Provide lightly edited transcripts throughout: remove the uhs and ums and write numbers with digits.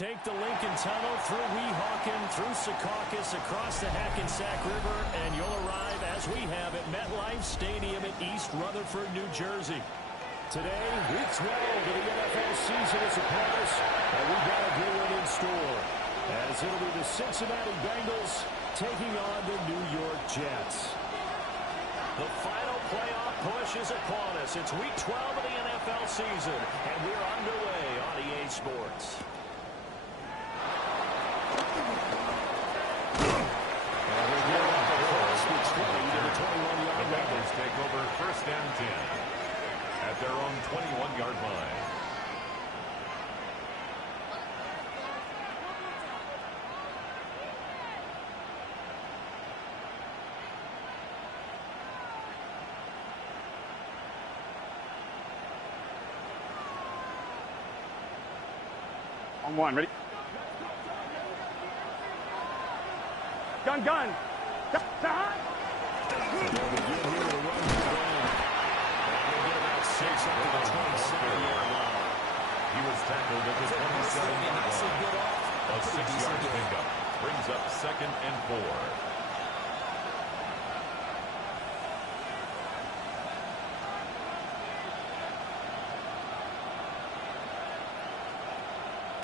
take the Lincoln Tunnel through Weehawken, through Secaucus, across the Hackensack River, and you'll arrive, as we have, at MetLife Stadium in East Rutherford, New Jersey. Today, Week 12 of the NFL season is upon us, and we've got a good one in store, as it'll be the Cincinnati Bengals taking on the New York Jets. The final playoff push is upon us. It's Week 12 of the NFL season, and we're underway on EA Sports. The Bengals take over 1st and 10 at their own 21-yard line. On one, ready? Gun. He was tackled at the 27-yard line. A 6-yard pickup brings up 2nd and 4.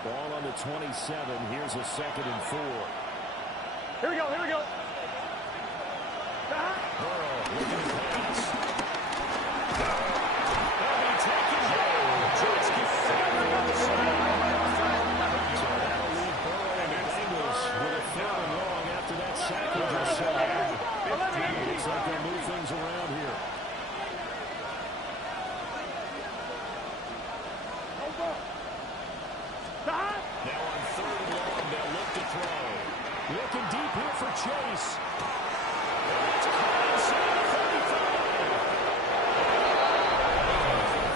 Ball on the 27. Here's a 2nd and 4. Here we go. Burrow looking to pass. That'll leave Burrow and the Bengals with a 3rd and long after that sack we just saw. Looks like they'll move things around here. Now on 3rd and long, they'll look to throw. Looking deep here for Chase. It's caught inside the 35.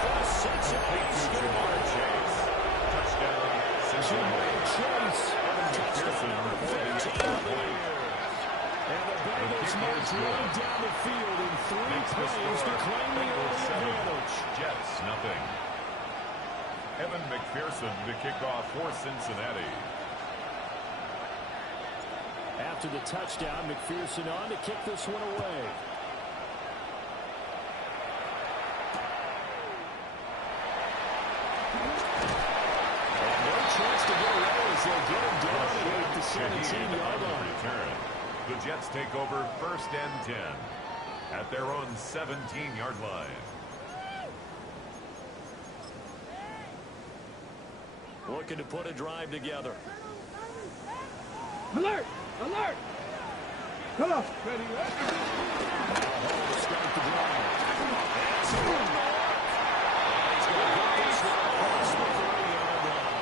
For the Cincinnati score. Chase. Touchdown, Cincinnati. Chase. McPherson for the extra point. And the Bengals march right down the field in 3 plays to claim the early advantage. Jets, nothing. Evan McPherson to kick off for Cincinnati. After the touchdown, McPherson on to kick this one away. And no chance to get away as they'll get him down at the 17-yard line. Return. The Jets take over 1st and 10 at their own 17-yard line. Looking to put a drive together. Alert! Come on. Ready. To start the drive. It's going to get this one across the 30-yard line.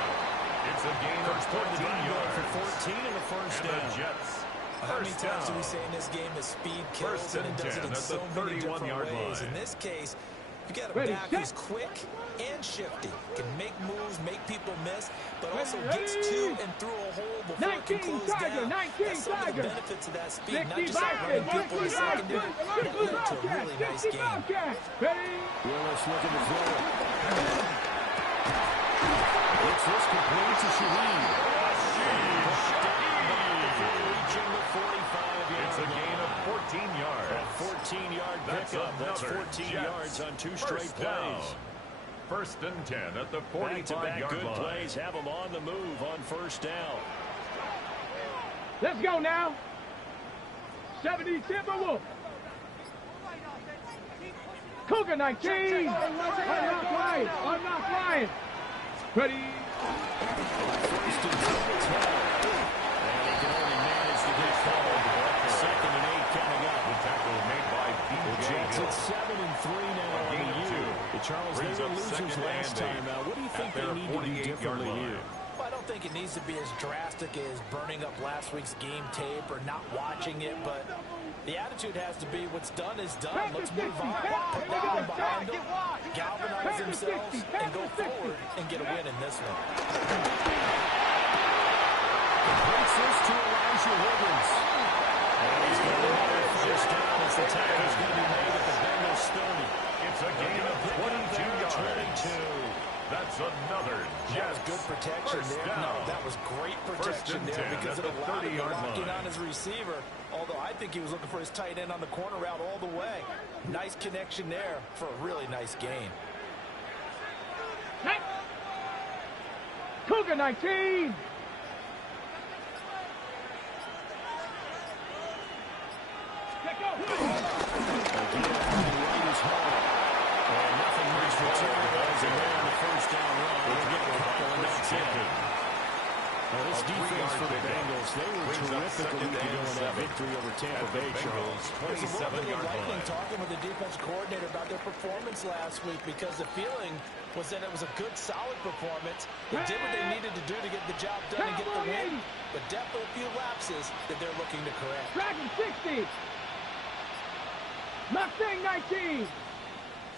It's a gain of 14 yards for 14 and a first down. The Jets. How many times do we say in this game that speed kills, and it does it in so many different ways? In this case, you got a back who's quick and shifty, can make moves, make people miss, but also gets to and through a hole before it can close down. That's some of the benefits of that speed, not just outrunning people in the secondary, but it led to a really nice game. Willis looking to throw it. Gets this complete to Shaheed. Reaching the 45-yard It's a gain of 14 yards. A 14-yard pickup. That's 14 yards on 2 straight plays. 1st and 10 at the 45-yard good line. plays have them on the move on 1st down. Let's go now. 70 Timberwolves. Cougar 19. I'm not flying. Ready. 1st and 10. And they can only manage to get fouled. 2nd and 8 coming up. The tackle made by The Jets at 7 and 3 now on the year. Charles, they were losers last time. What do you think they need to do differently here? Well, I don't think it needs to be as drastic as burning up last week's game tape or not watching it, but the attitude has to be what's done is done. Let's move on, put that one behind them, galvanize themselves, and go forward and get a win in this one. Completes this to Elijah Higgins. And he's going to have a first down as the tackle's going to be made at the Bengals 30. It's a gain of 22 yards. 22. That's another. That was good protection there. No, that was great protection there because it allowed him to lock in on his receiver. Although I think he was looking for his tight end on the corner route all the way. Nice connection there for a really nice gain. Cougar 19. Well, this defense for the Bengals, they were terrific a week ago in that victory over Tampa Bay, Charles. 27-yard line. Talking with the defense coordinator about their performance last week because the feeling was that it was a good, solid performance. They did what they needed to do to get the job done and get the win, but definitely a few lapses that they're looking to correct. Dragon 60. Mustang 19.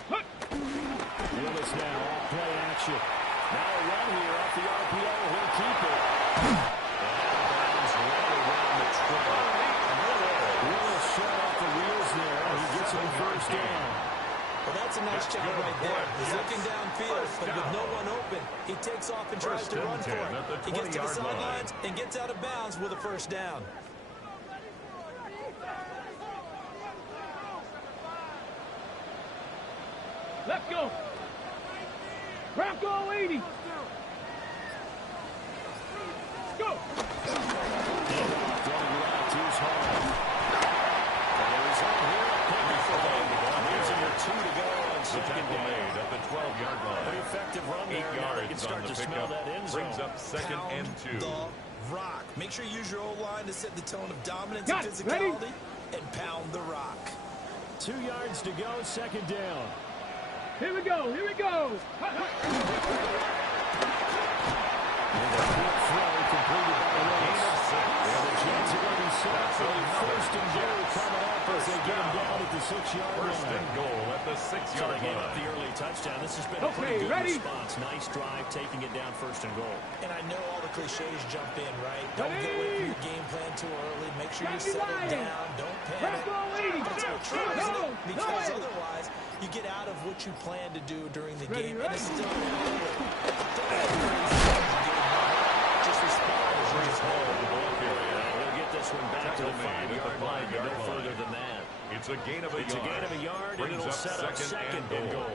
Willis now off play action. Now a run here off the RPO. He'll keep it. And bounds right around the trail. Willis shut off the wheels there. He gets him first down. Well, that's a nice job right there. He's looking downfield, but with no one open, he takes off and tries to run for it. He gets to the sidelines and gets out of bounds with a first down. Let's go. Bronco 80. Go. Made at the 12-yard line. An effective run 8 there. yards You can start on the to smell pickup. that end zone. Brings up second and 2. The rock. Make sure you use your O-line to set the tone of dominance Got and it. Ready? physicality and pound the rock. 2 yards to go, second down. Here we go. Here we go. And a quick throw completed by Willis. And the Jets are going to be set for a first and goal coming up as they get him down at the 6-yard line. First and goal at the 6-yard So they gave up line. the early touchdown. This has been a pretty good response. Nice drive, taking it down first and goal. And I know all the cliches jump in, right? Don't get away from your game plan too early. Make sure you settle down. Don't panic. But it's all true, isn't it? Because otherwise, you get out of what you plan to do during the game, and it's still just respond as you just hold the ball period. We'll get this one back to the 5-yard line, but no further than that. It's a gain of a yard. It's a gain of a yard, and it'll set up second and goal.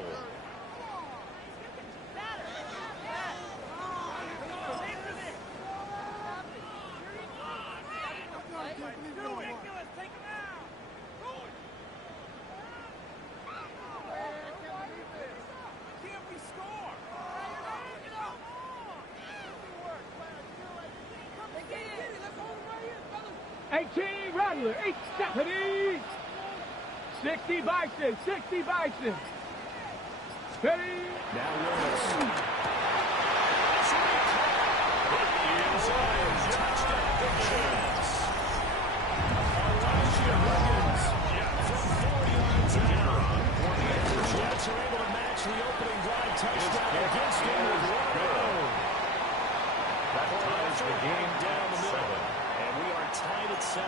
Rattler, 870. 60 Bison, 60 Bison. Ready? Now Willis. Jets are able to match the opening drive touchdown against him with one go. That ties the game down the middle. And we are tied at 7.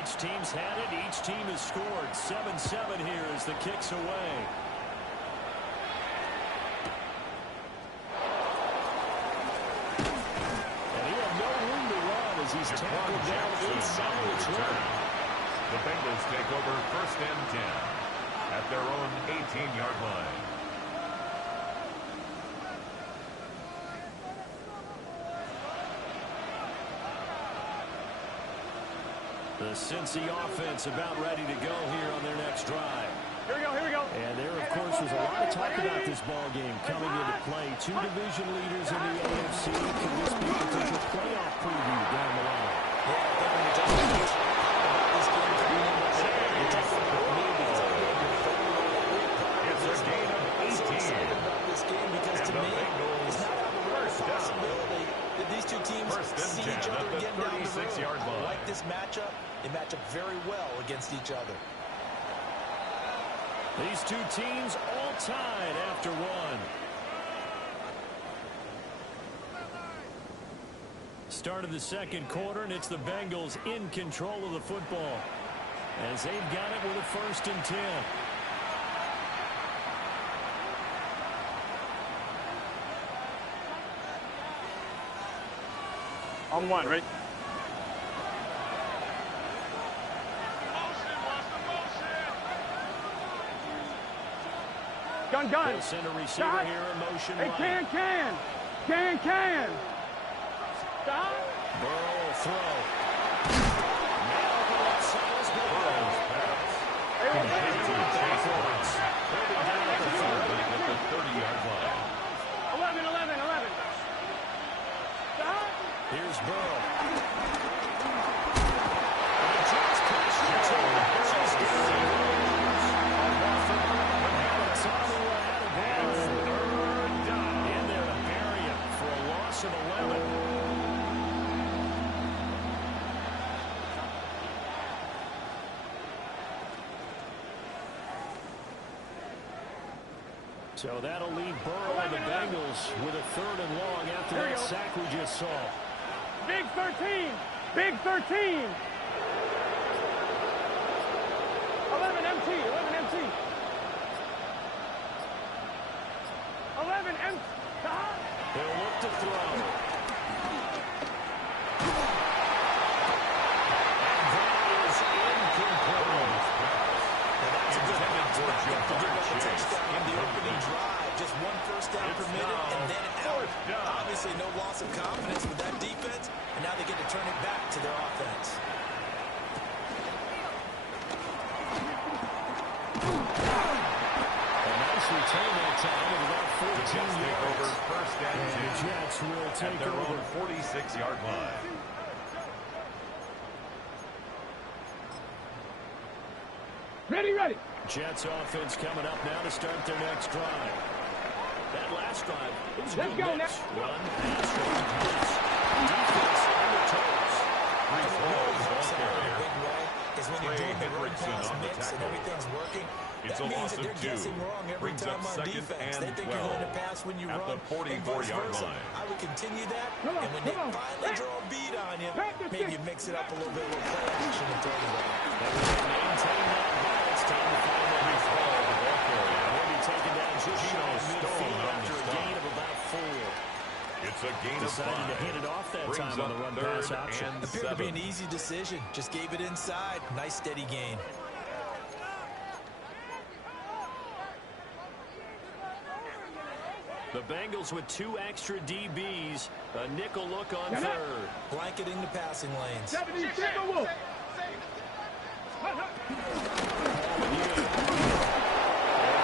Each team's had it. Each team has scored. 7-7 here as the kick's away. And he had no room to run as he's tackled down inside the 20. The Bengals take over first and 10 at their own 18-yard line. The Cincy offense about ready to go here on their next drive. Here we go, here we go. And there, of course, was a lot of talk about this ball game coming into play. 2 division leaders in the AFC. Can this be a potential playoff preview down the line? It's a gain of 18. About this game because to me, it's not out of the realm of possibility that these two teams see each other again down the road. I like this matchup. They match up very well against each other. These two teams all tied after 1. Start of the second quarter, and it's the Bengals in control of the football as they've got it with a first and 10. On one, ready? Gun. They'll send a receiver Stop. here in motion. Hey, right. can. Stop. Burrow will throw. Now the left side is Burrow's pass. Complete to Chase Edmonds. They'll be down at the 30-yard line. 11. Stop. Here's Burrow. And the Jets catch Burrow. In there to bury him for a loss of 11. So that'll leave Burrow and the Bengals with a 3rd and long after that sack we just saw. Big 13. 11 MT. 11 MT. Stop. They'll look to throw. And that is incomplete. That's a good touchdown in the opening drive. Just 1 first down permitted and then out. Obviously no loss of confidence with that defense, and now they get to turn it back to their offense. A nice return that time of about 14 yards. First and 10. The Jets will take their over. own 46-yard line. Ready. Jets offense coming up now to start their next drive. That last drive, it was a Let's good go mix. next. Run, pass. Defense on the toes. Brees Hall, the ball carrier. Big way is when you're Trey doing the run Hendrickson pass on the mix and tackle. everything's working. It's That a means loss that of they're 2. guessing wrong every Brings time up on 2nd defense. and They think 12 you're going to pass when you at run, the 44-yard line. I would continue that, Come on, and when they come on. finally draw a beat on you, Back to maybe you six. mix it up a little bit with play action and throw the ball. Maintain that balance. Time to find the Brees Hall, the ball carrier. Will be taken down just shy of Stone midfield on the after a stop. gain of about 4. It's a gain of 5. Decided to hit it off that Brings time on the up run 3rd pass option. and Appeared to be 7. an easy decision. Just gave it inside. Nice steady gain. The Bengals with 2 extra DBs. A nickel look on 3rd. Blanketing the passing lanes. 70 Timberwolves. And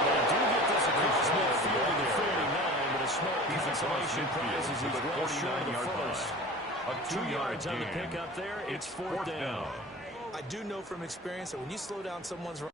they do get this across midfield to the 49, but a smart consolation prize as he's well short of the first. A 2 yards on the gain. pickup there. It's 4th down. I do know from experience that when you slow down someone's run,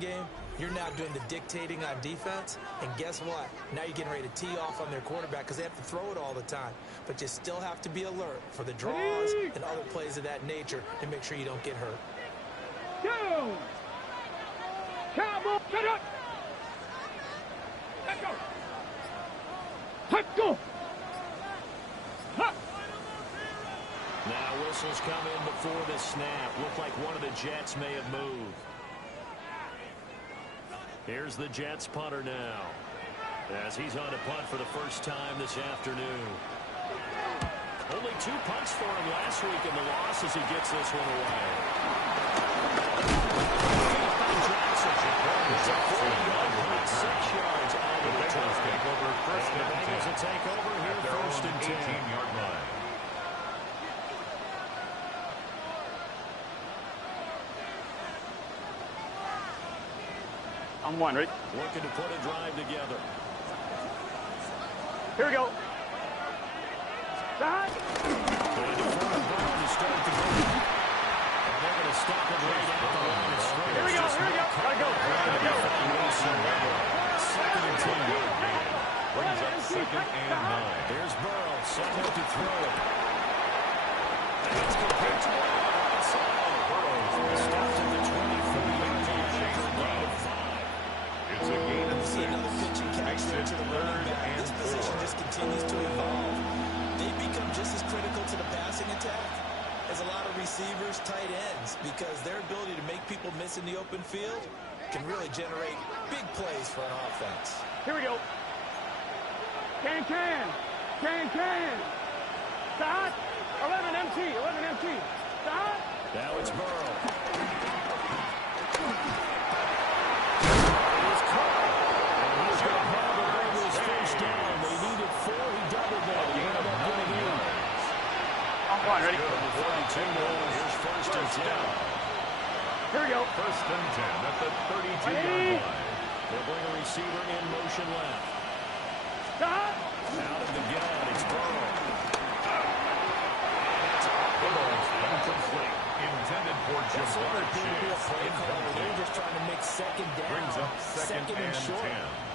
game, you're now doing the dictating on defense, and guess what? Now you're getting ready to tee off on their quarterback because they have to throw it all the time. But you still have to be alert for the draws and other plays of that nature to make sure you don't get hurt. Go. Cowboy. Shut up. Let's go. Let's go. Huh. Now whistles come in before the snap. Looked like one of the Jets may have moved. Here's the Jets punter now, as he's on to punt for the first time this afternoon. Only 2 punts for him last week in the loss as he gets this one away. It's a 41.6 yards out of the return. Take over first And the and Bengals 10. will take over here At their first own and 10. 18-yard line. I'm one, ready? Looking to put a drive together. Here we go. Side. They defer to Brown to start the game. And they're going to stop it right at the line of scrimmage. Here we go. Gotta go. Second and 10. Brings up 2nd is a lot of receivers, tight ends, because their ability to make people miss in the open field can really generate big plays for an offense. Here we go. Can. Start. 11 MT. Start. Now it's Burrow. He's going to have it over his first down. They needed 4. He doubled that. He ended up getting in. I'm fine. Ready? Here's first and 10. Here we go. First and 10 at the 32-yard line. They'll bring a receiver in motion left. Start. Out of the gun, it's Burrow. Incomplete. Intended for Ja'Marr Chase. They're just trying to make second down. Brings up second and short. 10.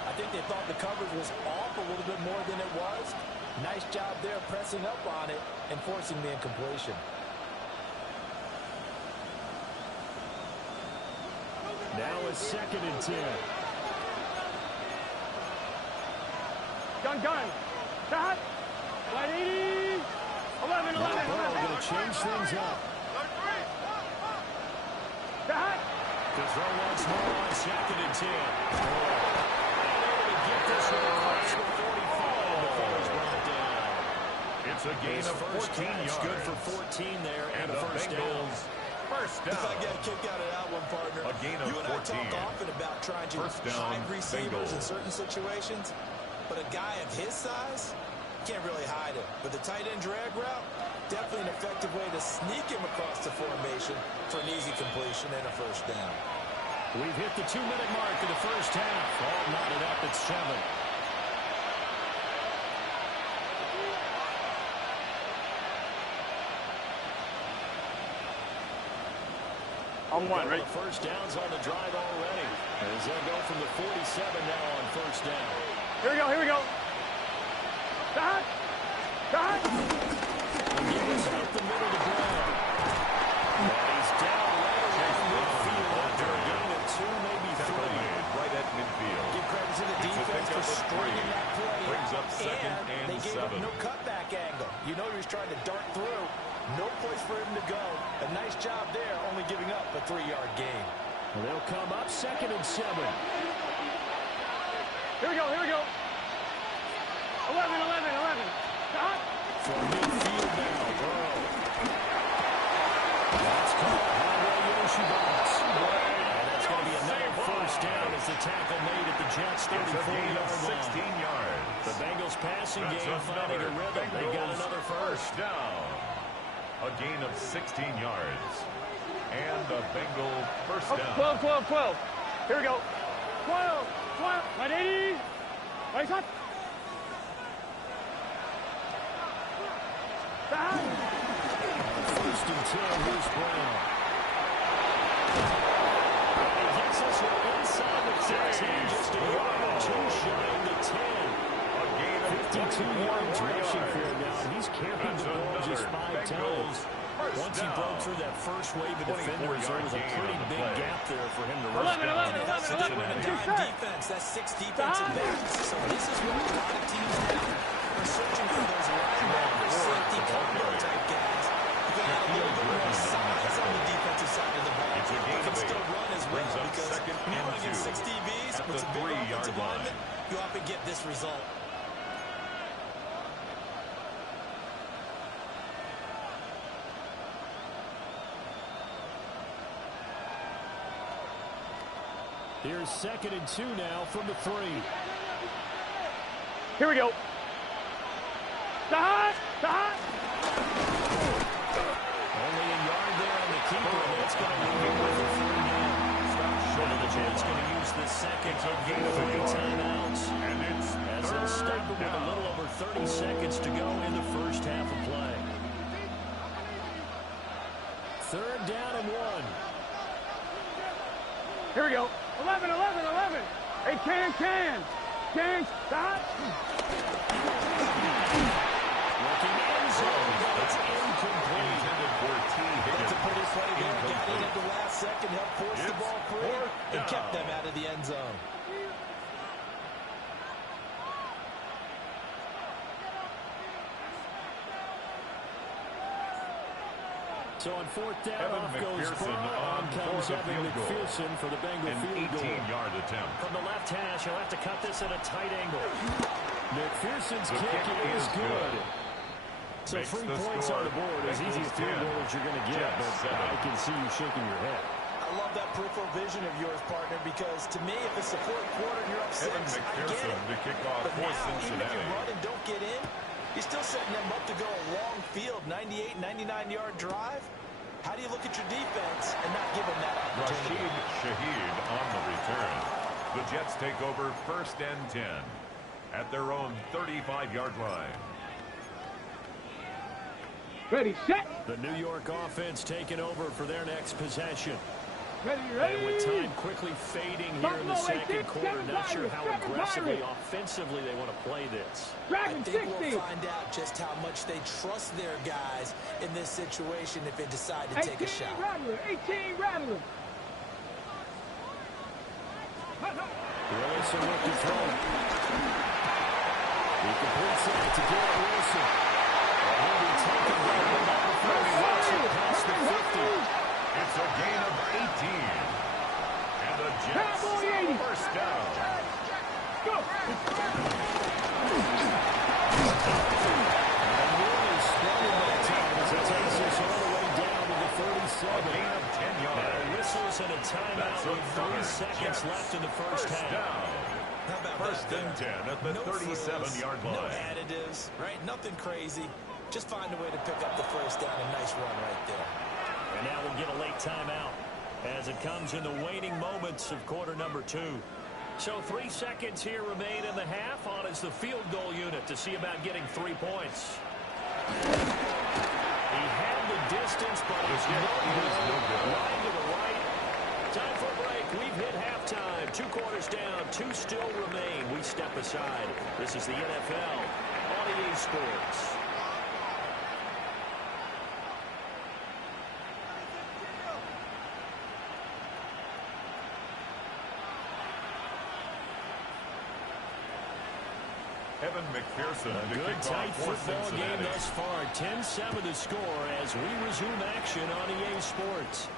I think they thought the coverage was off a little bit more than it was. Nice job there pressing up on it and forcing the incompletion. Now it's second and 10. Gun. Start. 180. 11. Burrow going to change things up. Start. To throw once more on second and 10. Able to get this one across the 45 before he's brought down. It's a gain of 14 yards. Good for 14 there and a first down. First down. I got a kick out of that one, partner. A gain of you and 14. I talk often about trying to hide receivers in certain situations, but a guy of his size can't really hide it. But the tight end drag route, definitely an effective way to sneak him across the formation for an easy completion and a first down. We've hit the 2-minute mark of the first half. All knotted up at 7. On one, ready? First downs on the drive already. As they'll go from the 47 now on first down. Here we go. Start. He was up the middle to Brown. He's down right around midfield after a gain of 2, maybe 3. Right at midfield. Give credit to the defense for stringing that play. Brings up second and they gave 7. him no cutback angle. You know he was trying to dart through. No place for him to go. A nice job there, only giving up a 3-yard gain. They'll come up second and 7. Here we go. 11. Start. From midfield now, Burrow. That's caught. Highway Yoshibas. And that's going to be another first down as the tackle made at the Jets' 34-yard line. 16 yards. The Bengals passing game finding a rhythm. They got another first down. A gain of 16 yards. And a Bengal first down. 12. Here we go. 12. 180. Right shot. Start. First and 10, here's Brown. He gets us inside the 15, just a yard or 2 shy of the 10. A gain of 52-yard rushing for him now. He's carried the ball just 5 times. Once he broke through that first wave of defenders, there was a pretty big gap there for him to rush down. That's a dime defense. That's 6 defensive backs. So this is what a lot of teams now are searching for, those linebacker, safety, combo type guys. You got to have a little bit more size on the defensive side of the ball. It's a gain You can of 8. still run as well, Brings up because second when you and run against 2 6 DBs at with the some big 3-yard offensive line. linemen, you often get this result. Here's second and 2 now from the 3. Here we go. Start. Only a yard there on the keeper, and that's going to leave him with a 3 down. The Jets going to use the second of 3 timeouts. And it's as they'll stop it with a little over 30 seconds to go in the first half of play. 3rd down and 1. Here we go. 11. Hey, can. Start. Looking end zone, but it's incomplete. Intended for T. Higgins. That's a pretty play there. Got in at the last second, helped force the ball free, and kept them out of the end zone. So on fourth down, Evan off goes McPherson Burrow. on Comes for the Evan field goal. McPherson for the Bengal field goal. An 18-yard attempt. From the left hash, he'll have to cut this at a tight angle. McPherson's The kick kick is is good. So Makes 3 the points score. on the board. As easy a field goal as you're going to get, but 7. I can see you shaking your head. I love that peripheral vision of yours, partner, because to me, if it's the fourth quarter and you're up 6, Evan I get McPherson it. to kick off But for now, even if Cincinnati. you run and don't get in, you're still setting them up to go a long field, 98, 99-yard drive. How do you look at your defense and not give them that opportunity? Rashid Shaheed on the return. The Jets take over 1st and 10 at their own 35-yard line. Ready, set. The New York offense taking over for their next possession. Ready, And with time quickly fading here in the second quarter, not sure how aggressively, Byron. offensively they want to play this. I Dragon think 60. we'll find out just how much they trust their guys in this situation if they decide to take a 18 shot. Rattler. 18 Rattler. Wilson looked to throw. He completes it to Garrett Wilson. And he'll be taken by the number 30 Wilson past the 50. It's a gain of 18. And the Jets Cowboy 80. first down. Go. And nearly spotted that time as it takes us all the way down to the A 37. gain of 10 Now yards. whistles and a timeout That's a with 3 third. seconds Jets left in the first first half. down. How about First that and there? 10 at the No 37-yard frills, line. No additives, right? Nothing crazy. Just find a way to pick up the first down. A nice run right there. And now we'll get a late timeout as it comes in the waning moments of quarter number 2. So 3 seconds here remain in the half. On is the field goal unit to see about getting 3 points. He had the distance, but it's no good. Line to the right. Time for a break. We've hit halftime. 2 quarters down. 2 still remain. We step aside. This is the NFL on EA Sports. Evan McPherson A to good kick tight off for football game Cincinnati. thus far. 10-7 the score as we resume action on EA Sports.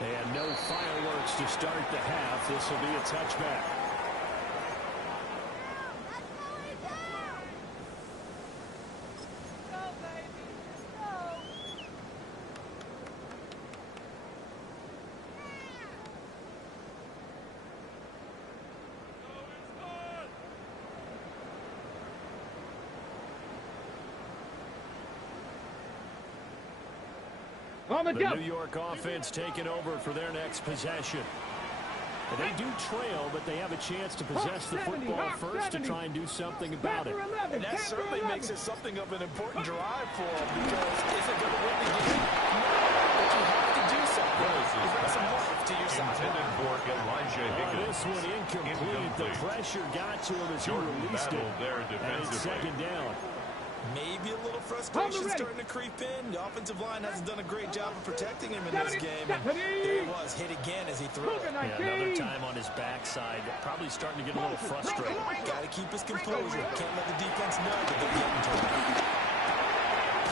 And no fireworks to start the half. This will be a touchback. On the The jump. New York offense taking over for their next possession. Well, they do trail, but they have a chance to possess the football first to try and do something about it. And that certainly makes it something of an important drive for them because is it going to win the game? No, but you have to do something. You bring some life to your side. Intended for Elijah Higgins. This one incomplete. The pressure got to him as he Jordan released it. battled there And it's defensively. 2nd down. Maybe a little frustration starting to creep in. The offensive line hasn't done a great job of protecting him in this game. And there he was, hit again as he threw it. Yeah, another time on his backside. Probably starting to get a little frustrated. Got to keep his composure. Can't let the defense know that they're getting to him.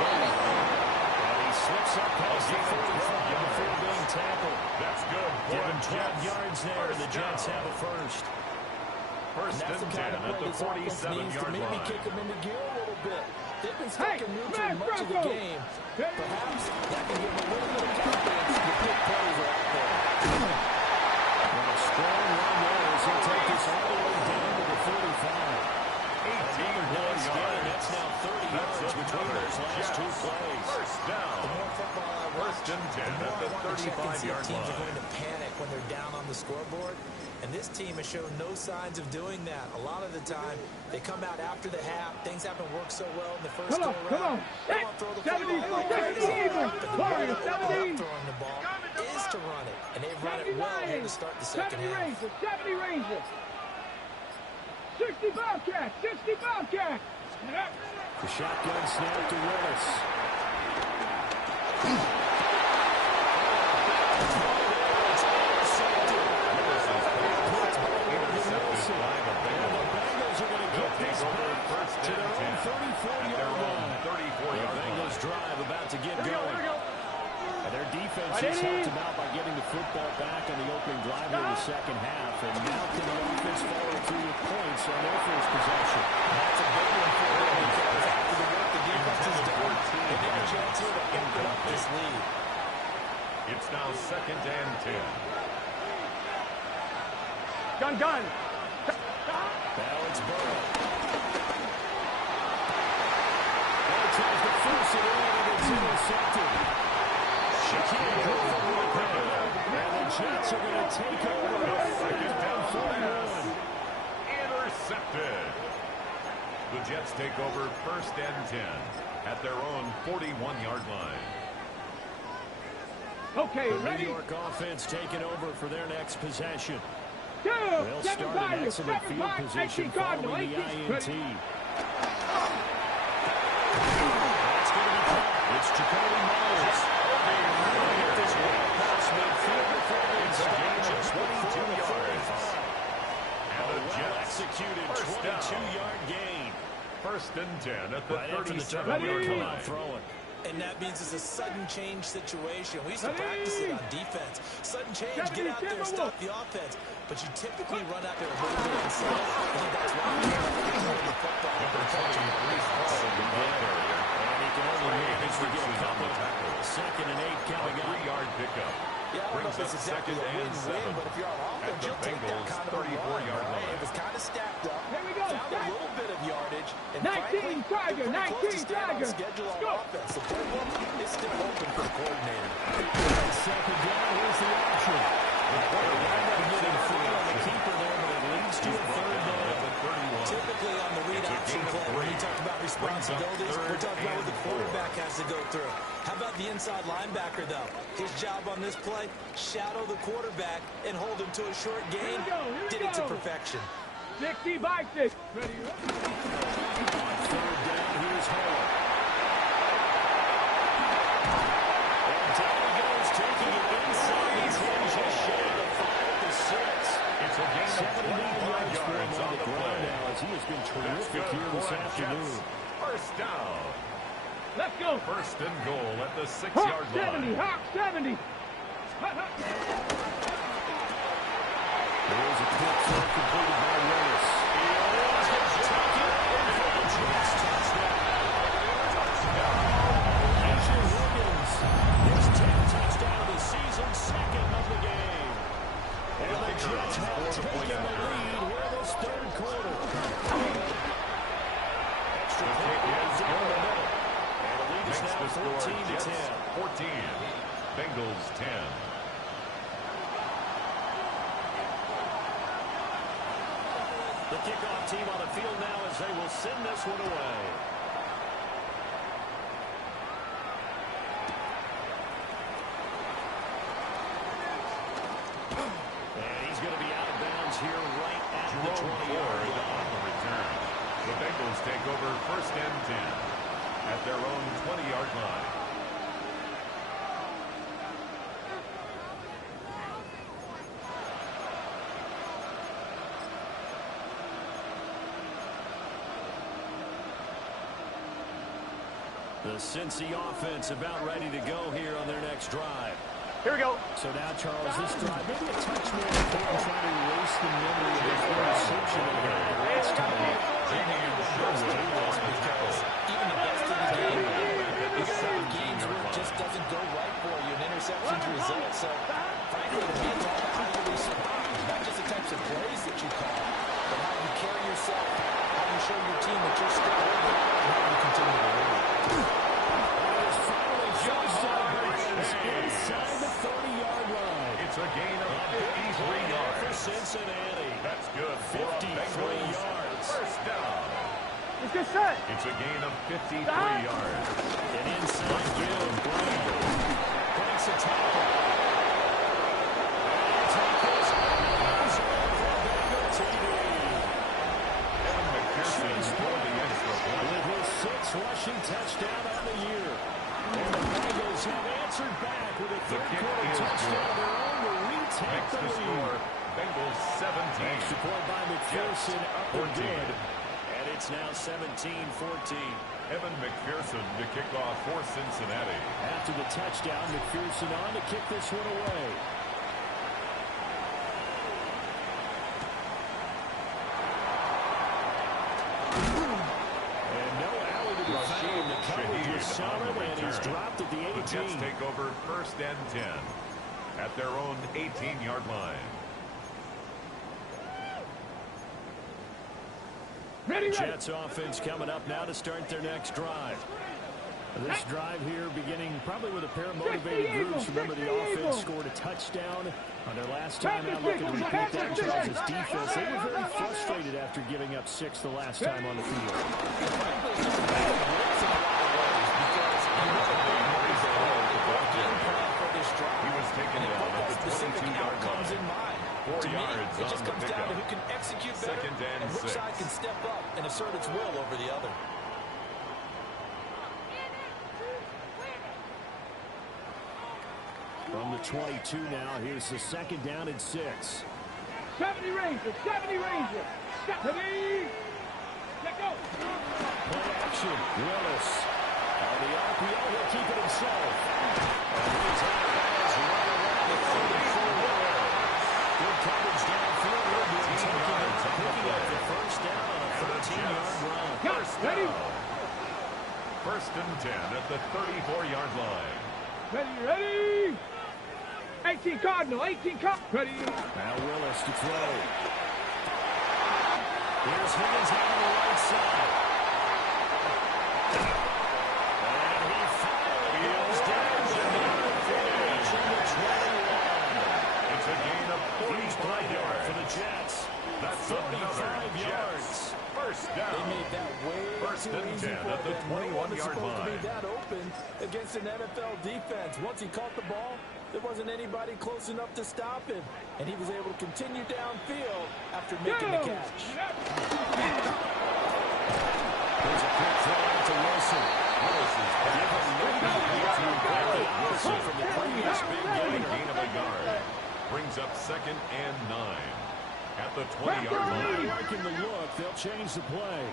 And he slips up past the 45 before being tackled. That's good. Give him 12 yards there, and the Jets have a first. First That's and the 10 kind of at play the this offense needs to 47-yard maybe line. kick them into gear a little bit. They've been stuck in neutral man, much of the Bronco. game. Perhaps that can give them a little bit of confidence. The big plays are out there. And a strong run there as he'll take us all the way down to the 45. 18 Nice more gain. yards. That's now 30 That's yards between another those last 2 Jets plays. First down. The more football I watch, First and 10 the more at I the want to check and see if 35-yard teams are line. going to panic when they're down on the scoreboard. And this team has shown no signs of doing that. A lot of the time, they come out after the half. Things haven't worked so well in the first Come on, go-around. come on. They want to throw the 70, football like 70 crazy. even. But the Warrior, way to 70. throwing the ball is to run it. And they've run it well here to start the second 70 half. Rangers, 70 Rangers. 60 Bobcats, 60 Bobcats. The shotgun snap to Willis. Intercepted by the Bengals. Bengals are going to They'll get take this over back first to their and own 10 34-yard at their just helped him out by getting the football back on the opening drive here in the second half. And now can the offense follow through with points on their first possession? That's a big one for them because after the work the defense has done, they get a chance here to open up this lead. It's now 2nd and 10. Gun. Now it's Burrow. Burrow tries to force it in, and it's intercepted. Shaquille and the Jets are going to take over. 2nd down 41. Intercepted. The Jets take over 1st and 10 at their own 41-yard line. Okay, The ready? New York offense taking over for their next possession. Two, They'll start in excellent field position following the INT. That's going to be caught. It's Jacoby Myers. They'll get this well past midfield before they stop just 22 yards. And the Jets executed 22-yard gain. 1st and 10 at the Right after the 37-yard turnover, line. throwing. And that means it's a sudden change situation. We used to practice it on defense. Sudden change, get out there, stop the offense. But you typically run out there a little bit inside. I think that's why we have to hold the football. Number 23 And he can only manage to get a couple. 2nd and 8 coming up. 3-yard pickup. Yeah, I don't know Brings if it's up exactly 2nd a and win-win, 7 but if you're on at offense, the you'll take that Bengals' kind of a 34-yard run, right? line. It was kind of stacked up. Here we go. Found a little bit of yardage. And 19 frankly, Tiger, they're pretty close to 19 staying on Tiger. schedule on Go. offense. The playbook is still open for the coordinator. 2nd down, here's the option. They're right up getting free on the keeper there, but it leads to a 3rd down. Typically on the read option play, when you talk about responsibilities, we're talking about what the quarterback has to go through. How about the inside linebacker, though? His job on this play, shadow the quarterback and hold him to a short gain. Did it to perfection. 60 by 6. Ready? 3rd down, here's Hall. And down he goes, taking it inside his head, just shy of the 5 at the 6. It's a gain of 75 25 yards for him yards on on the the ground play. now, as he has been That's terrific good here for this the afternoon. Jets. 1st down. Let's go. 1st and goal at the Hawk 6-yard 70, line. Hawk 70. There is a quick throw completed by Willis. Andrew Wiggins, his 10th touchdown of the season, 2nd of the game. And the Jets have taken the lead here in this 3rd quarter. Extra point right down the middle. And the lead is Makes now the score 14 to 10. Jets 14. Bengals 10. The kickoff team on the field now as they will send this one away. And he's going to be out of bounds here right at the 20-yard line. On the return. The Bengals take over 1st and 10 at their own 20-yard line. The Cincy offense about ready to go here on their next drive. Here we go. So now, Charles, this drive, maybe a touch more important trying to erase the memory of this interception they had last time. Because even the best of the game, there's some games where it just doesn't go right for you. An interception's result. So, frankly, to me, it's all about how you respond. Not just the types of plays that you call, but how you carry yourself, how you show your team that you're still with it, and how you continue to win. Inside the 30-yard line. It's a gain of 53 yards. For Cincinnati. That's good for 53 Bengals. yards. 1st down. It's good set. It's a gain of 53 yards. An inside give. Brown breaks a tackle. Tackles. Goes over for a Bengal TD. Evan McPherson scored the extra point. With his 6th rushing touchdown on the year. And the Bengals have answered back with a The kick third-quarter is touchdown of their own to retake Makes the the lead. score Bengals 17. Extra point by McPherson, up and 14. good. And it's now 17-14. Evan McPherson to kick off for Cincinnati. After the touchdown, McPherson on to kick this one away. And no alley to be found. The coverage was solid, and he's dropped at the 18. The Jets take over 1st and 10 at their own 18-yard line. Jets offense coming up now to start their next drive. This drive here beginning probably with a pair of motivated groups. Remember, the offense scored a touchdown on their last time out. Looking to repeat that in Charles' defense. They were very frustrated after giving up 6 the last time on the field. He was taken down at the 22-yard line. 4 yards it just on the comes down to who pickup. can execute better and which side can step up and assert its will over the other. From the 22 now, here's the 2nd down and 6. 70 Rangers, 70 Rangers. 70. Let go. Play action. Willis. On the RPO, he'll keep it himself. And he's out of bounds right around the 34. Good coverage downfield. Picking up the 1st down on a 13-yard run. Ready? 1st and 10 at the 34-yard line. Ready? 18 Cardinal, 18 Cardinal. Ready? Now Willis to throw. Here's Higgins on the right side. And he finally goes down to the finish on the 21. It's a gain of 45 yards for the Jets. That's 45 yards. 1st down. They made that way 1st too and easy 10 for at the them. No one was 21-yard supposed to line. be that open against an NFL defense. Once he caught the ball, there wasn't anybody close enough to stop him, and he was able to continue downfield after making the catch. There's a quick throw out to Wilson. Willis's Wilson from the previous big gain of a yard. Brings up 2nd and 9 at the 20-yard line. Liking the look, they'll change the play.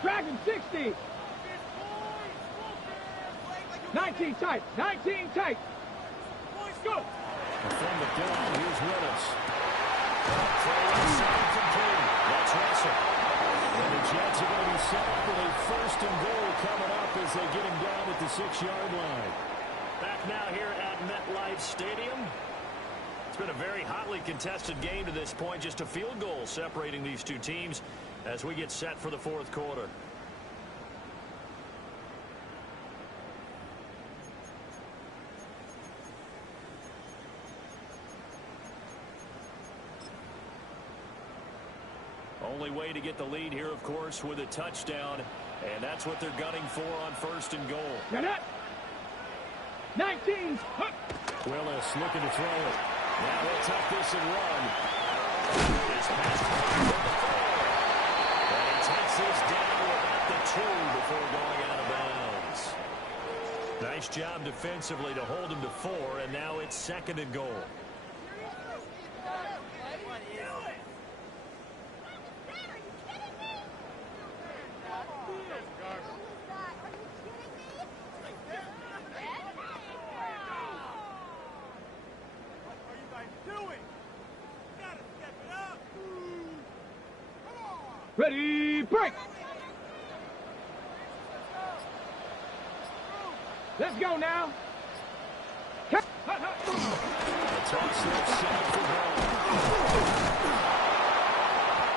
Dragon 60. 19 tight, 19 tight. Go. From the gun, here's Willis. Throw inside complete. That's Russell. And the Jets are going to be set up with a 1st and goal coming up as they get him down at the 6-yard line. Back now here at MetLife Stadium. It's been a very hotly contested game to this point. Just a field goal separating these two teams as we get set for the 4th quarter. Only way to get the lead here, of course, with a touchdown. And that's what they're gunning for on 1st and goal. Get it. 19. Willis looking to throw it. Now he'll tuck this and run. This pass from the 4. And he takes this down at the 2 before going out of bounds. Nice job defensively to hold him to 4, and now it's 2nd and goal. Ready, break. Let's go now. The toss-up set for home.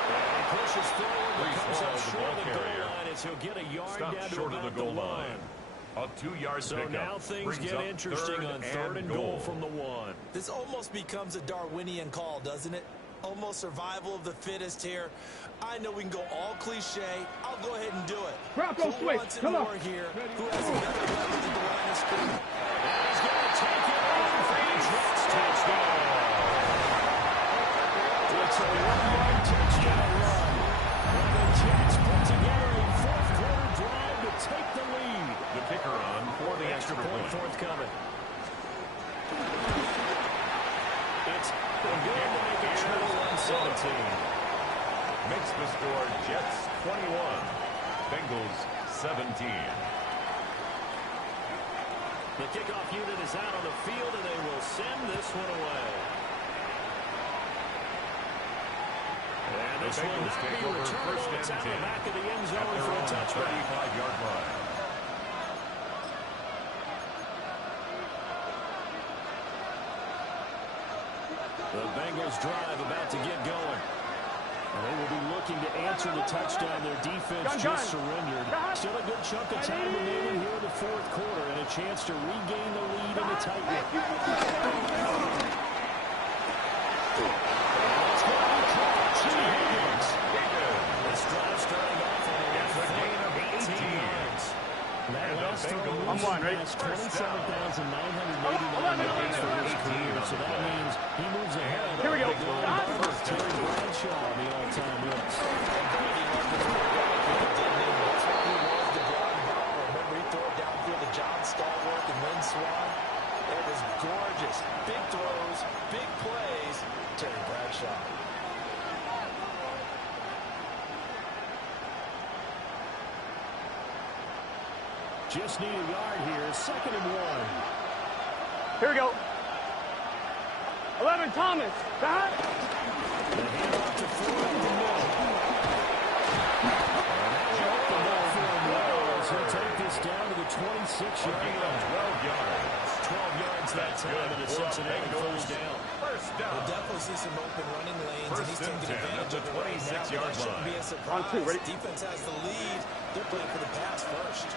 And he pushes forward, comes up short of the goal line as he'll get a yard down to about the 1. A 2-yard So pickup. now things get interesting on 3rd and goal from the 1. This almost becomes a Darwinian call, doesn't it? Almost survival of the fittest here. I know we can go all cliche. I'll go ahead and do it. Bronco Who switch. wants it Come more on. here? Who has a better weapon at the line of scrimmage? And he's going to take it off for the Jets touchdown. It's a 1-yard touchdown run. And the Jets put together a 4th quarter drive to take the lead. The kicker on for the extra point. Forthcoming. It's good to make it 21-17. Makes the score Jets 21, Bengals 17. The kickoff unit is out on the field, and they will send this one away. And this will not be returnable. It's out the back of the end zone for a touchback. 35-yard line. The Bengals drive about to get going. And they will be looking to answer the touchdown. Their defense just surrendered. Still a good chunk of time remaining here in the fourth quarter and a chance to regain the lead in the tight end. This drive starting off on a gain of 18 yards. That last throw moves 27,989 yards for his career. So that means he moves ahead. Here we go. Terry Bradshaw on the all-time list. Remember, he threw it downfield to John Stallworth and Lynn Swann. It was gorgeous. Big throws, big plays. Terry Bradshaw. Just need a yard here. 2nd and 1. Here we go. 11, Thomas. The handoff to Ford up the middle. And that will open up for him well as he'll take this down to the 26-yard line. 12 yards. 12 yards that time, and a Cincinnati first down. First down. We'll definitely see some open running lanes, and he's taking advantage of the 26-yard line. Shouldn't be a surprise. 1, 2, ready? Defense has the lead. They're playing for the pass first.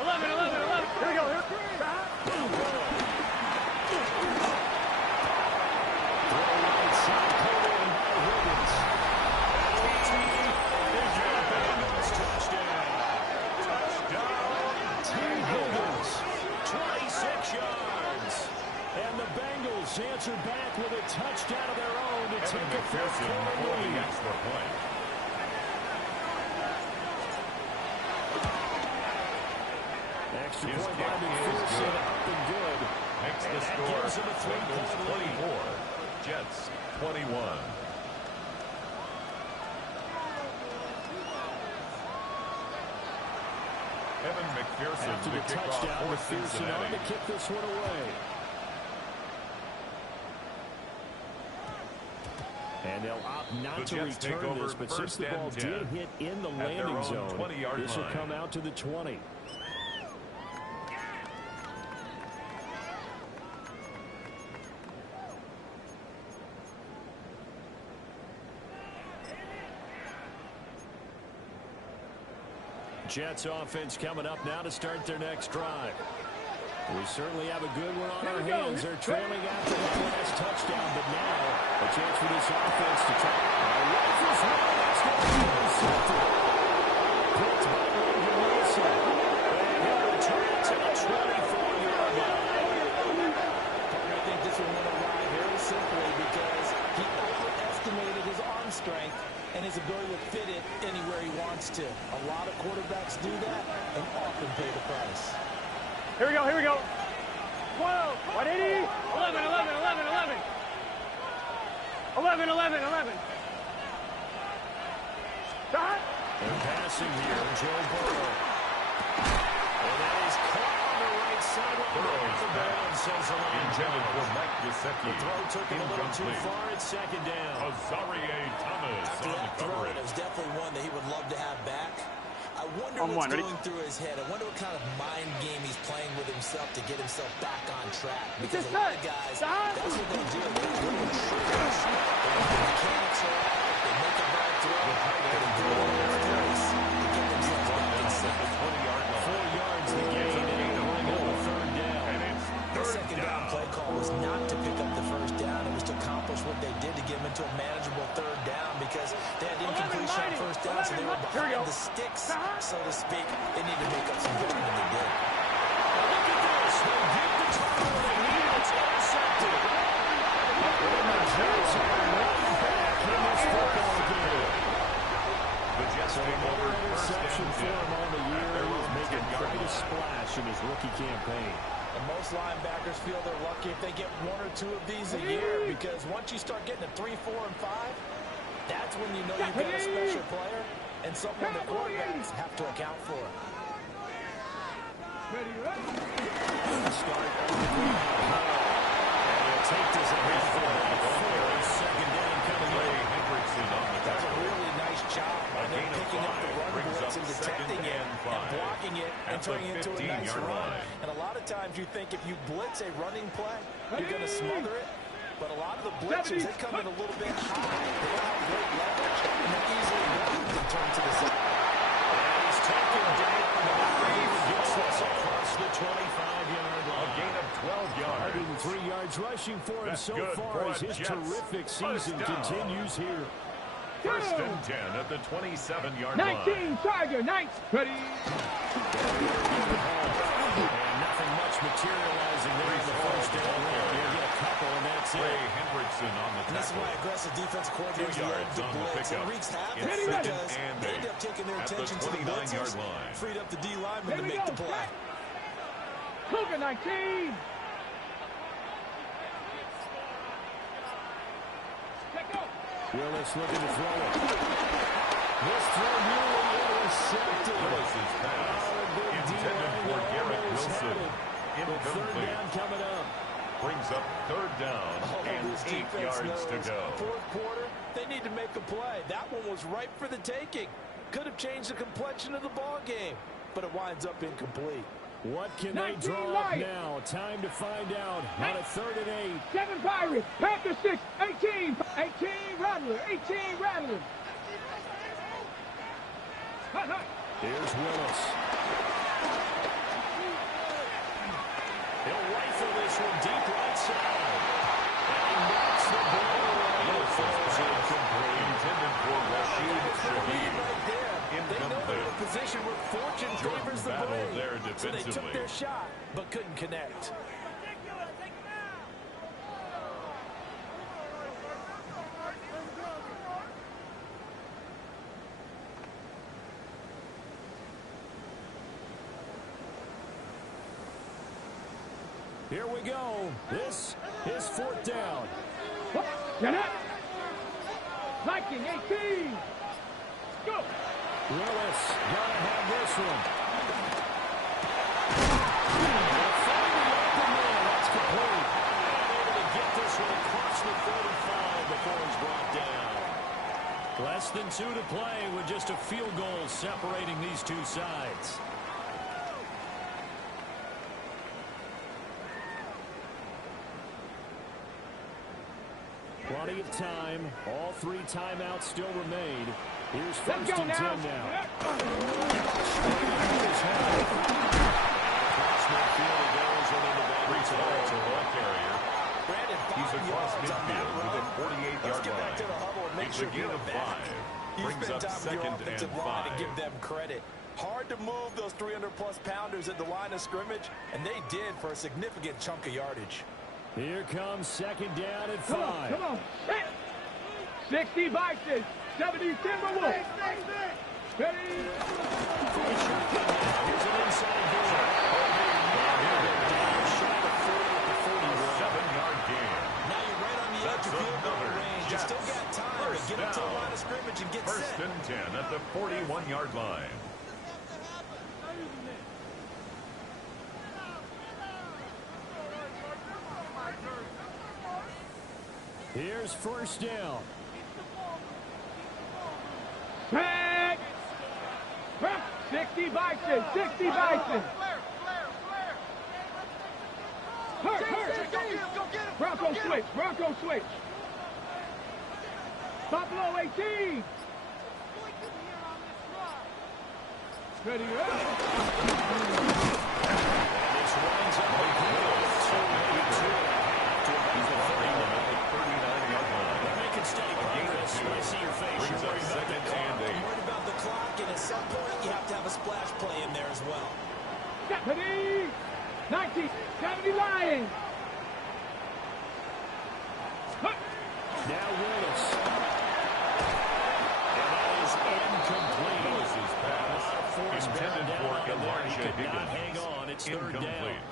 11. Here we go. Here. Answered back with a touchdown of their own to take a McPherson for the extra point. Extra point by McPherson, up and good. Makes the score. Gives him a 3-point lead. 24. Jets 21. Evan McPherson After the touchdown, McPherson on to kick this one away. And they'll opt not to return this, but since the ball did hit in the landing zone, this will come out to the 20. Jets offense coming up now to start their next drive. We certainly have a good one on our hands. They're trailing after that last touchdown, but now a chance for this offense to try. Rifles one. That's going to be intercepted. Picked by Logan Wilson. And he'll return it to the 24-yard line. I think this will win a ride very simply because he overestimated his arm strength and his ability to fit it anywhere he wants to. A lot of quarterbacks do that and often pay the price. Here we go. 12, 180, 11. 11. Stop. They're passing here, Joe Burrow. And that is caught on the right sideline. Off the bound, says the line. Intended for Mike Gesicki. The throw took him a little too far. It's 2nd down. Azarie Thomas After on that the throw, coverage. it was definitely one that he would love to have back. I wonder what's going through his head. I wonder what kind of mind game he's playing with himself to get himself back on track. Because a lot of guys, that's what they do. They pull the triggers. The mechanics are out. They make a bad throw. They throw it in his face to get themselves back in sync. 20-yard line. 4 yards the gain, and it'll bring up a 3rd down. And it's The 2nd down play call was not to pick up the 1st down. It was to accomplish what they did to get him into a manageable 3rd down because they had incompletion on 1st down, so they were behind the sticks, so to speak. They need to make up some ground, and they did. Look at this. They get the turnover they need. It's intercepted. And the Jets are right back in this football game. the Jets take over Interception first for and 10. him on the year. He's making quite a splash in his rookie campaign. And most linebackers feel they're lucky if they get 1 or 2 of these a year because once you start getting to 3, 4, and 5, that's when you know you've got a special player. and something the quarterbacks have to account for. Ready, ready. Start of the drive. And he'll take this ahead for a second down coming Ray in. Hendrickson on the That's a tackle. really nice job by them gain of picking up the 5 run brings blitz up and second detecting it and and 5 blocking it and at the turning it into a nice 15-yard run. line. And a lot of times you think if you blitz a running play, you're going to smother it. But a lot of the blitzers, they come in a little bit high. They don't have great leverage, and they're easily blocked and turned to the side. And he's taken down. Gets this across the 25-yard line. A gain of 12 yards. 103 yards rushing for him That's so good far for as a his Jets. terrific season First down. continues here. First and 10 at the 27-yard line. 19, Tiger, 19. Ready. And nothing much materializing there in the first down. You'll get a couple, and that's Ray it. Hendrickson on the And this is tackle. why aggressive defense 2 coordinators love yards to on the blitz. It pickup. wreaks havoc It's second because and they 8 end up taking their at the attention to the 29-yard blitzers, line. freed up the D lineman Here to we make go. the play. Cougar, 19. Let go. Willis looking to throw it. This throw nearly intercepted. Willis's pass intended for Garrett Wilson. The third Incomplete. down coming up. Brings up third down and This 8 defense yards to knows go. Fourth quarter, they need to make a play. That one was ripe for the taking. Could have changed the complexion of the ball game, but it winds up incomplete. What can they 19 draw up right. now? Time to find out. On a 3rd and 8. 7 Pirates. Panther 6. 18. 18 Rattler. 18 Rattler. Hut, hut. Here's Willis. He'll rifle this one deep right side. And he knocks the ball away. Willis's incomplete. Intended for Rashid Shaheed. Right there. They know they're in Incomplete. a position where fortune Jordan favors the battled brave. there So they took defensively. their shot, but couldn't connect. Here we go. This is 4th down. Get up. Viking 18. Go. Willis gotta have this one. Finally open man. That's complete. And able to get this one across the 45 before he's brought down. Less than 2 to play with just a field goal separating these two sides. Plenty of time. All 3 timeouts still remain. Here's Let's 1st go and 10 now. now. Across midfield he goes and into battery to ball carrier. Brandon, He's 5 across yards on that midfield to the run. 48-yard Let's get back to the line. huddle and make It's sure a gain you're of back. 5. You Brings spend up time with your second offensive and line to 5. give them credit. Hard to move those 300-plus pounders at the line of scrimmage, and they did for a significant chunk of yardage. Here comes 2nd down at 5. Come on. Come on. 60 Bison. 70 Timberwolves. Ready. Here's an inside ball. Shot of 40 at the 41. 7-yard gain. Now you're right on the edge That's of field goal another range. You Jets still got time to first get up to the down. line of scrimmage and get First set. and 10 at the 41-yard line. Here's 1st down. Back. 60 Bison. 60 Bison. Hurt. Bronco switch. Bronco switch. Buffalo 18. Ready, And this winds up a good 2-2 to about the 39-yard line. They're making steady progress. I see your face. Brings You're up worried about second the clock. and 8. I'm worried about the clock, and at some point, you have to have a splash play in there as well. Ready. 1970 Lions. Now Willis. And that is incomplete. Willis's pass intended for Elijah He could not Higgins. hang on. It's 3rd down. Incomplete.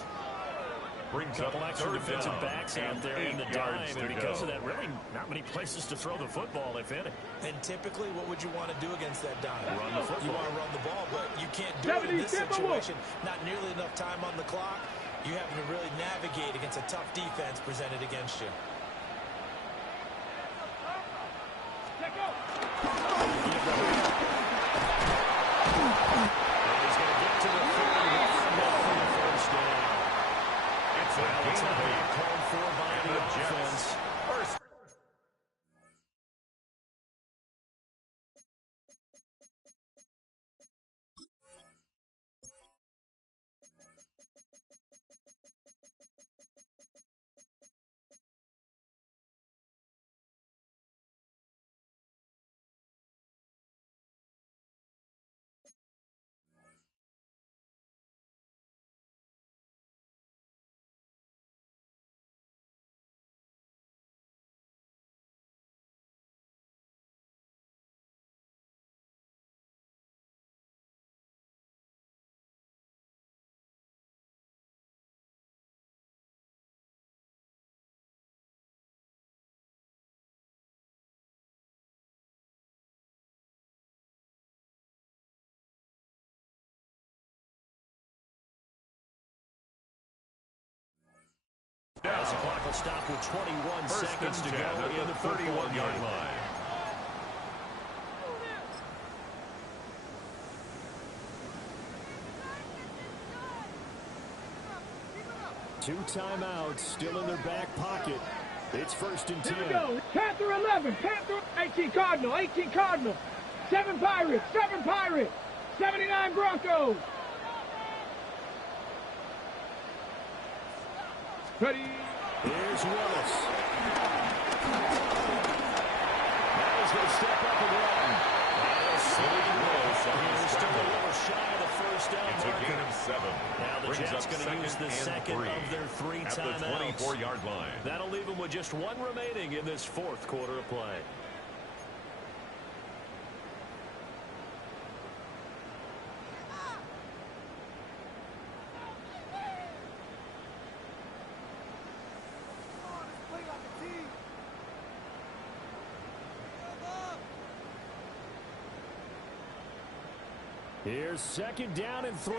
brings Couple up extra third defensive down backs out there in the 8 dime, yards and to because go. of that, really not many places to throw the football, if any. And typically, what would you want to do against that dime? Run the football. You want to run the ball, but you can't do it in this situation. Not nearly enough time on the clock. You having to really navigate against a tough defense presented against you. He's going to get to the 41 for the first down. It's a gain Called for by the offense. First. As the clock will stop with 21 seconds to go in the 31-yard line. Two timeouts still in their back pocket. It's first and 10. Here we go. Panther 11. Panther 18 Cardinal. 18 Cardinal. 7 Pirates. 7 Pirates. 79 Broncos. Ready. Here's Willis. Now he's going to step up and run. He's still a little shy of the first down It's marker. a gain of 7. Now the Brings Jets up going to use the second and 3 of their 3 at the timeouts. 24-yard line. That'll leave them with just 1 remaining in this 4th quarter of play. Here's second down and 3.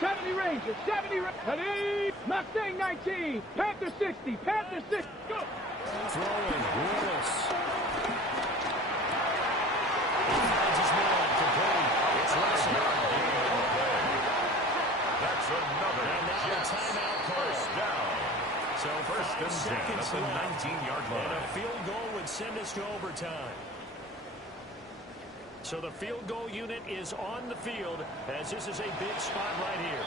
70 Rangers. 70 Rangers. Ready. Mustang 19. Panther 60. Panther 60. Go. Throwing Willis. He finds his man complete. It's Russell. That's another And now the Jets timeout call. first down. So First 5 and 10 seconds at the left. 19-yard And line. a field goal would send us to overtime. So the field goal unit is on the field as this is a big spot right here.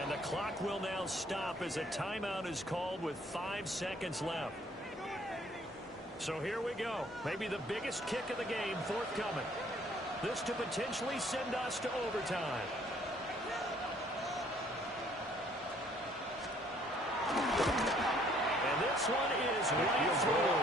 And the clock will now stop as a timeout is called with 5 seconds left. So here we go. Maybe the biggest kick of the game forthcoming. This to potentially send us to overtime. And this one is right through.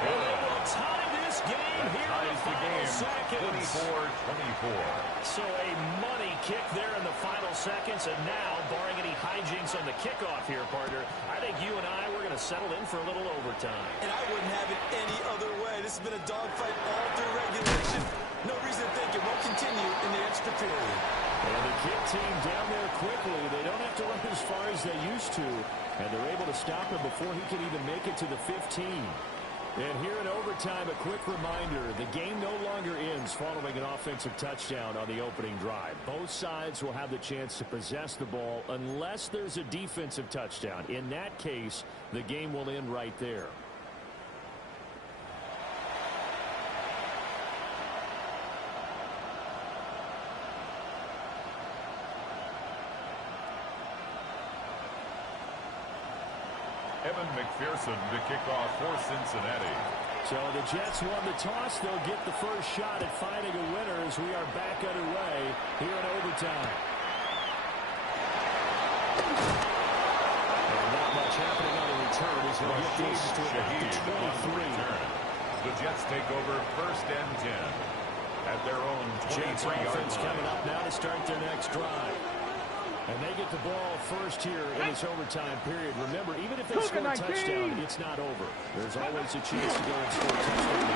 And they will tie this game here in the final seconds. 24-24. So a money kick there in the final seconds. And now, barring any hijinks on the kickoff here, partner, I think you and I, we're going to settle in for a little overtime. And I wouldn't have it any other way. This has been a dogfight all through regulation. No reason to think it won't continue in the extra period. And the kick team down there quickly. They don't have to run as far as they used to. And they're able to stop him before he can even make it to the 15. And here in overtime, a quick reminder, the game no longer ends following an offensive touchdown on the opening drive. Both sides will have the chance to possess the ball unless there's a defensive touchdown. In that case, the game will end right there. Evan McPherson to kick off for Cincinnati. So the Jets won the toss. They'll get the first shot at finding a winner as we are back underway here in overtime. And not much happening on the return as they get this to about 23. The Jets take over first and 10 at their own 23-yard Jets offense line. coming up now to start their next drive. And they get the ball first here in this overtime period. Remember, even if they score a touchdown, it's not over. There's always a chance to go and score a touchdown.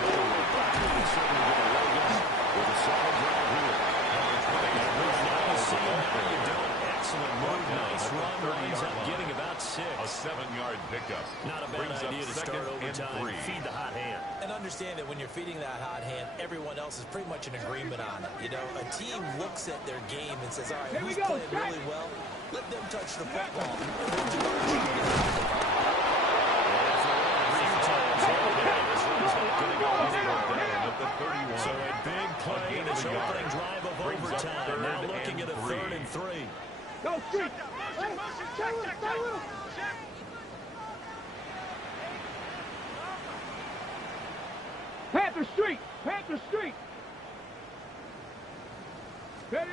But they can certainly get a leg up with a solid drive here. Excellent move. Nice run. Winds up getting about 6. A 7-yard pickup. Not a bad idea to start overtime. Feed the hot hand. And understand that when you're feeding that hot hand, everyone else is pretty much in agreement on it. You know, a team looks at their game and says, all right, who's playing really well? Let them touch the football. So a big play in this opening drive of overtime. Now looking at a 3rd and 3. Go, street. Panther Street. Panther Street. Ready?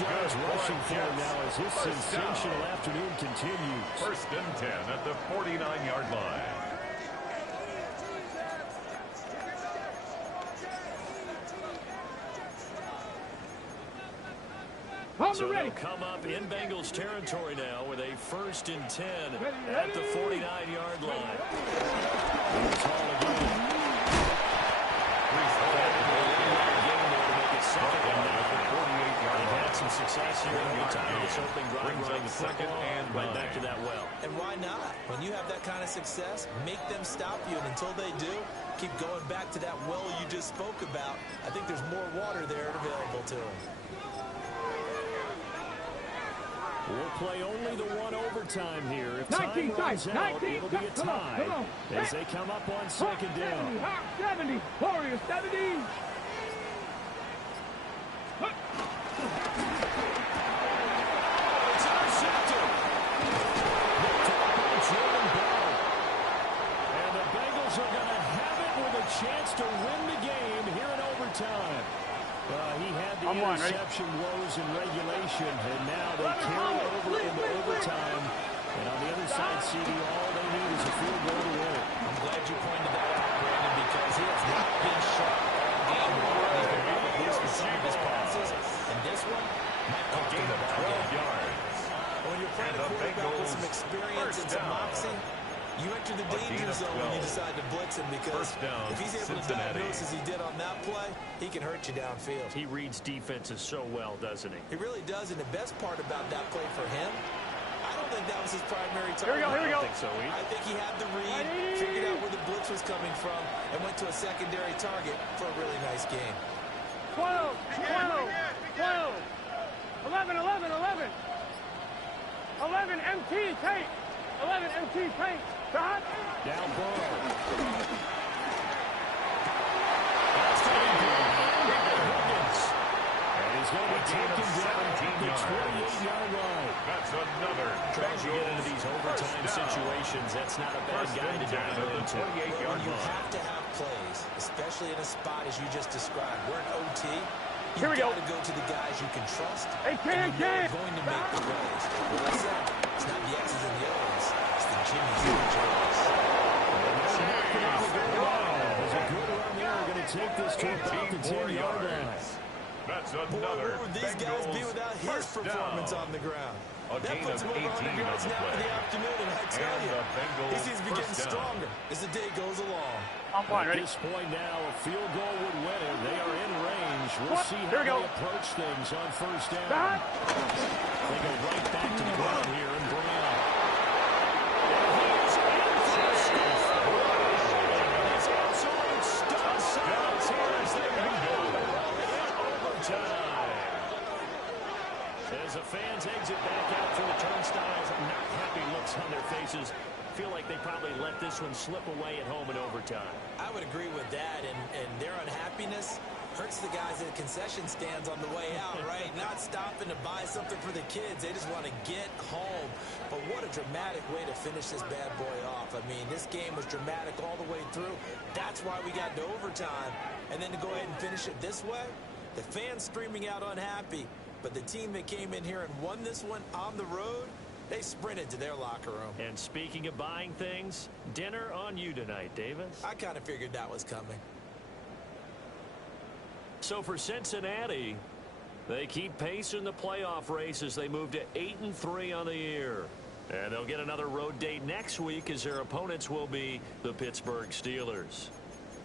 Yards rushing for him now as his sensational afternoon continues. 1st and 10 at the 49-yard line. So they'll come up in Bengals territory now with a 1st and 10 at the 49-yard line. Here's Hall again. Some success here in the time. This opening drive running the football right back to that well. And why not? When you have that kind of success, make them stop you. And until they do, keep going back to that well you just spoke about. I think there's more water there available to them. We'll play only the one overtime here. If time runs out, it'll be a tie as they come up on 2nd down. 70, Warriors 70. Chance to win the game here in overtime. He had the interception woes in regulation, and now they carry over into overtime. And on the other side, CD, all they need is a field goal to win it. I'm glad you pointed that out, Brandon, because he has not been sharp all game long. He's been really loose with some of his passes. And this one might cost him the ball 12 yards. When you're playing a quarterback with some experience and some moxie, you enter the danger zone when you decide to blitz him, because if he's able to diagnose as he did on that play, he can hurt you downfield. He reads defenses so well, doesn't he? He really does, and the best part about that play for him, I don't think that was his primary target. Here we go. I think so, I think he had the read, figured out where the blitz was coming from, and went to a secondary target for a really nice game. 12, 11, 11, 11. 11 MT paint. 11 MT paint. Down Burrow. And he's going to be taken down at the 28-yard line. That's another. Trying to get into these overtime situations, that's not a bad guy to dive into. You have to have plays, especially in a spot as you just described. We're in OT. Here we go. You've got to go to the guys you can trust. Hey, and you know going to make the plays. Well, I said, it's not the X's and the O's. It's the Jimmys and the Joes. There's a good run there. Going to take this to about the 10-yard line. That's another. Boy, where would these guys be without his performance on the ground? That puts him over 100 yards now in the afternoon, and I tell you, he seems to be getting stronger as the day goes along. At this point now, a field goal would win it. They are in range. We'll see how they approach things on 1st down. They go right back to the ground here in Brown. It's absolute stud silence here as they go overtime. As the fans exit back out through the turnstiles, not happy looks on their faces. Feel like they probably let this one slip away at home in overtime. I would agree with that, and their unhappiness hurts the guys at the concession stands on the way out, right? Not stopping to buy something for the kids. They just want to get home. But what a dramatic way to finish this bad boy off. I mean, this game was dramatic all the way through. That's why we got to overtime. And then to go ahead and finish it this way, the fans streaming out unhappy. But the team that came in here and won this one on the road, They sprinted to their locker room. And speaking of buying things, dinner on you tonight, Davis. I kind of figured that was coming. So for Cincinnati, they keep pace in the playoff race as they move to 8-3 on the year. And they'll get another road date next week as their opponents will be the Pittsburgh Steelers.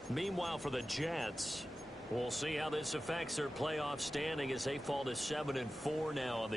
Meanwhile, for the Jets, we'll see how this affects their playoff standing as they fall to 7-4 now on the